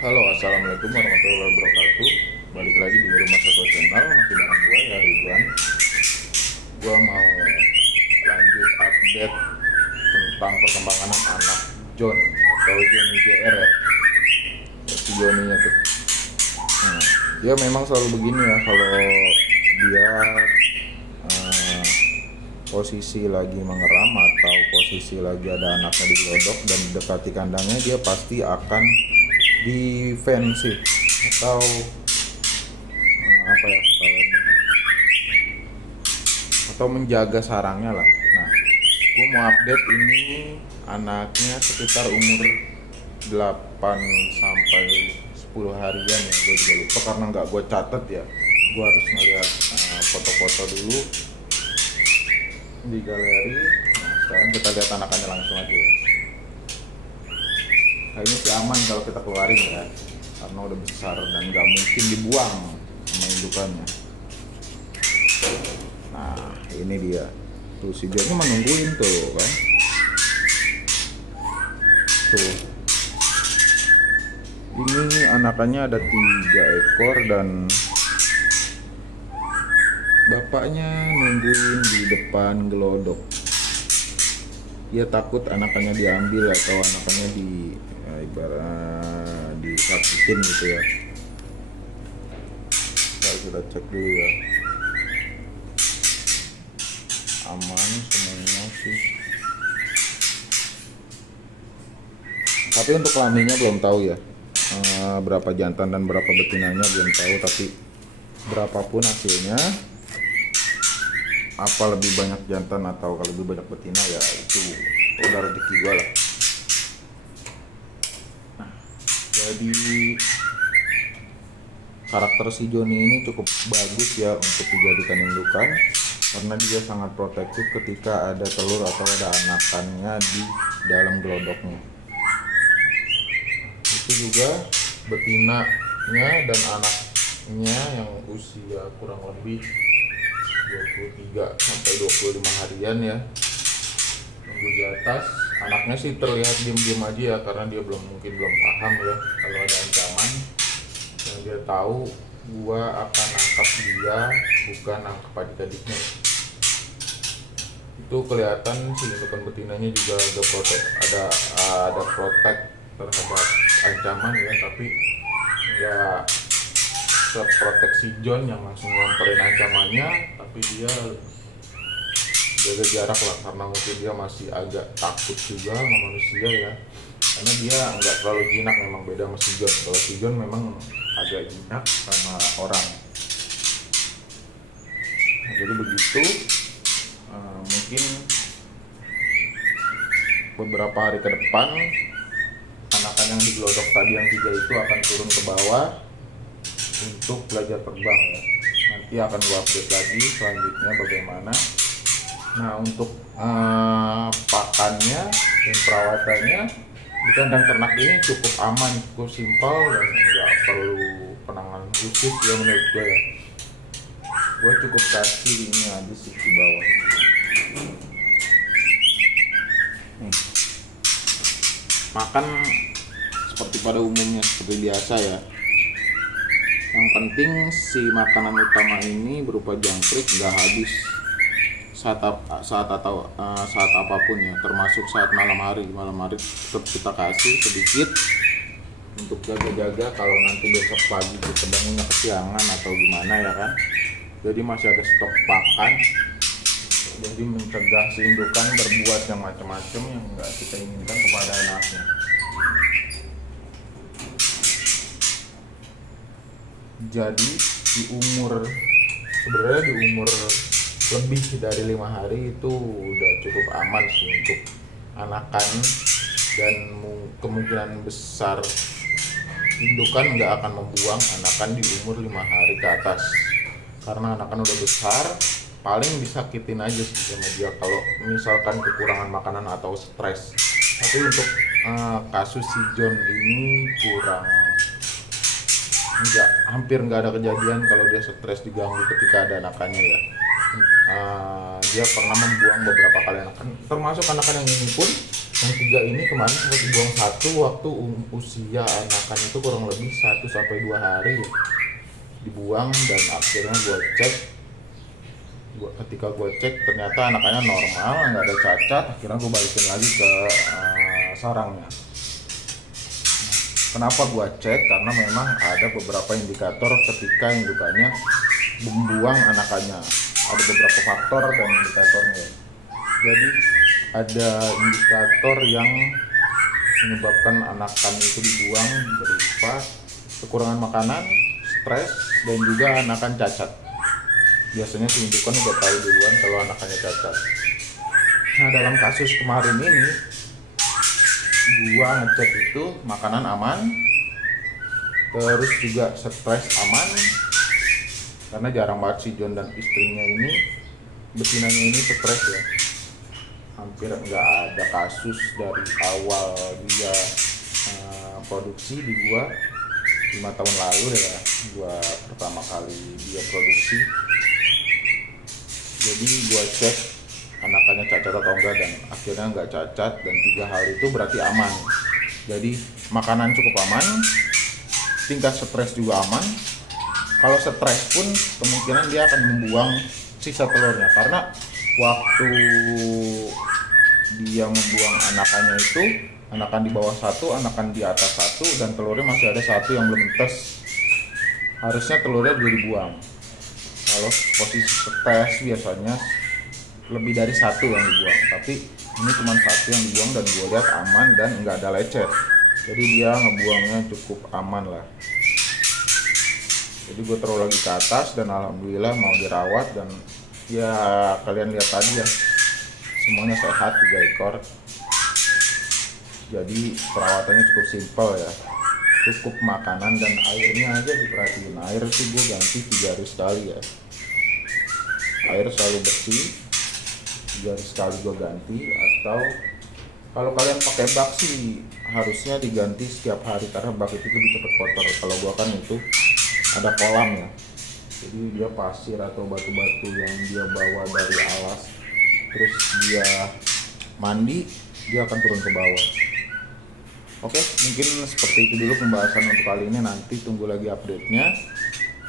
Halo, assalamualaikum warahmatullahi wabarakatuh. Balik lagi di rumah satu channel, masih bareng gue ya Ridwan. Gue mau lanjut update tentang perkembangan anak John atau Johnny JR ya, si Johnny-nya tuh. Nah, dia memang selalu begini ya kalau dia eh, posisi lagi mengeram atau posisi lagi ada anaknya di gelodok dan mendekati kandangnya, dia pasti akan defensif atau apa ya kalau ini, atau menjaga sarangnya lah. Nah, gue mau update ini anaknya sekitar umur 8 sampai 10 harian ya, gue juga lupa karena nggak gue catat ya. Gue harus ngeliat foto-foto dulu di galeri. Nah, sekarang kita lihat anakannya langsung aja. Kayaknya sih aman kalau kita keluarin ya, karena udah besar dan nggak mungkin dibuang sama indukannya. Nah, ini dia tuh, si Johnny menungguin tuh kan, tuh ini anakannya ada 3 ekor dan bapaknya nungguin di depan gelodok. Dia takut anakannya diambil atau anakannya ibarat disakitin gitu ya. Kita cek dulu ya, aman semuanya sih. Tapi untuk kelaminnya belum tahu ya, berapa jantan dan berapa betinanya belum tahu. Tapi berapapun hasilnya, apa lebih banyak jantan atau kalau lebih banyak betina ya itu udah rezeki gue lah. Nah, jadi karakter si Johnny ini cukup bagus ya untuk dijadikan indukan, karena dia sangat protektif ketika ada telur atau ada anakannya di dalam gelodoknya. Itu juga betinanya dan anaknya yang usia kurang lebih 23 sampai 25 harian ya, nunggu di atas. Anaknya sih terlihat diem-diem aja ya, karena dia belum paham ya kalau ada ancaman. Yang dia tahu gua akan nangkap dia, bukan nangkap adik-adiknya. Itu kelihatan si indukan betinanya juga ada protek terhadap ancaman ya, tapi nggak seproteksi John yang langsung nyamperin ancamannya. Tapi dia jaga jarak lah, karena mungkin dia masih agak takut juga sama manusia ya, karena dia nggak terlalu jinak. Memang beda sama si John. Kalau si John memang agak jinak sama orang. Nah, jadi begitu. Mungkin beberapa hari ke depan anakan yang di gelodok tadi yang 3 itu akan turun ke bawah untuk belajar terbang ya. Nanti akan gua update lagi selanjutnya bagaimana. Nah, untuk pakannya dan perawatannya di kandang ternak ini cukup aman, cukup simpel dan nggak perlu penanganan khusus ya menurut gue ya. Gue cukup kasih ini aja sih di bawah. Makan seperti pada umumnya, seperti biasa ya. Yang penting si makanan utama ini berupa jangkrik nggak habis saat apapun ya, termasuk saat malam hari tetap kita kasih sedikit untuk jaga-jaga kalau nanti besok pagi kita bangunnya kesiangan atau gimana ya kan. Jadi masih ada stok pakan, jadi mencegah si indukan berbuat yang macam-macam yang nggak kita inginkan kepada anaknya. Jadi sebenarnya di umur lebih dari 5 hari itu udah cukup aman sih untuk anakan, dan kemungkinan besar indukan nggak akan membuang anakan di umur 5 hari ke atas, karena anakan udah besar. Paling disakitin aja sih sama dia kalau misalkan kekurangan makanan atau stres. Tapi untuk kasus si John ini hampir nggak ada kejadian kalau dia stres diganggu ketika ada anakannya ya. dia pernah membuang beberapa kali anakan, termasuk anakan yang ini pun, yang 3 ini kemarin sempat dibuang 1 waktu usia anakan itu kurang lebih 1-2 hari ya, dibuang. Dan akhirnya ketika gue cek ternyata anakannya normal, nggak ada cacat. Akhirnya gue balikin lagi ke sarangnya. Kenapa gue cek? Karena memang ada beberapa indikator ketika indukannya membuang anakannya. Ada beberapa faktor dan indikatornya. Jadi ada indikator yang menyebabkan anakan itu dibuang berupa kekurangan makanan, stres, dan juga anakan cacat. Biasanya si indukan udah tahu duluan kalau anakannya cacat. Nah, dalam kasus kemarin ini gua ngecek itu makanan aman, terus juga stres aman, karena jarang banget si John dan istrinya ini, betinanya ini stres ya. Hampir nggak ada kasus dari awal dia produksi di gua 5 tahun lalu ya, gua pertama kali dia produksi. Jadi gua cek anakannya cacat atau enggak, dan akhirnya nggak cacat, dan 3 hal itu berarti aman. Jadi makanan cukup aman, tingkat stres juga aman. Kalau stres pun kemungkinan dia akan membuang sisa telurnya, karena waktu dia membuang anakannya itu, anakan di bawah 1, anakan di atas 1, dan telurnya masih ada 1 yang belum netes. Harusnya telurnya juga dibuang. Kalau posisi stres biasanya lebih dari 1 yang dibuang, tapi ini cuma 1 yang dibuang, dan gue lihat aman dan nggak ada lecet. Jadi dia ngebuangnya cukup aman lah. Jadi gue taruh lagi ke atas, dan alhamdulillah mau dirawat, dan ya kalian lihat tadi ya, semuanya sehat 3 ekor. Jadi perawatannya cukup simpel ya, cukup makanan dan airnya aja diperhatiin. Air sih gue ganti 3 hari sekali ya, air selalu bersih, 3 hari sekali gue ganti. Atau kalau kalian pakai bak sih harusnya diganti setiap hari, karena bak itu lebih cepat kotor. Kalau gue kan itu ada kolam ya, jadi dia pasir atau batu-batu yang dia bawa dari alas, terus dia mandi, dia akan turun ke bawah. Oke, mungkin seperti itu dulu pembahasan untuk kali ini. Nanti tunggu lagi update-nya.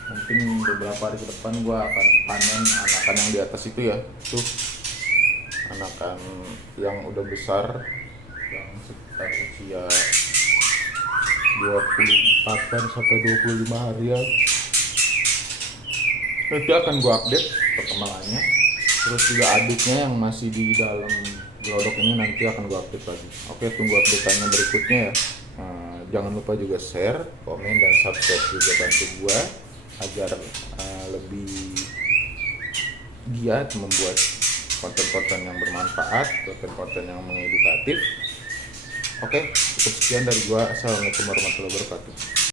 Mungkin beberapa hari ke depan gue akan panen anakan yang di atas itu ya, tuh anakan yang udah besar, yang sekitar usia 24 sampai 25 harian. Nanti akan gue update perkembangannya. Terus juga adiknya yang masih di dalam gelodok ini nanti akan gue update lagi. Oke, tunggu update-nya berikutnya ya. Jangan lupa juga share, komen, dan subscribe juga, bantu gue agar lebih giat membuat konten-konten yang bermanfaat, konten-konten yang mengedukatif. Oke, cukup sekian dari gue. Assalamualaikum warahmatullahi wabarakatuh.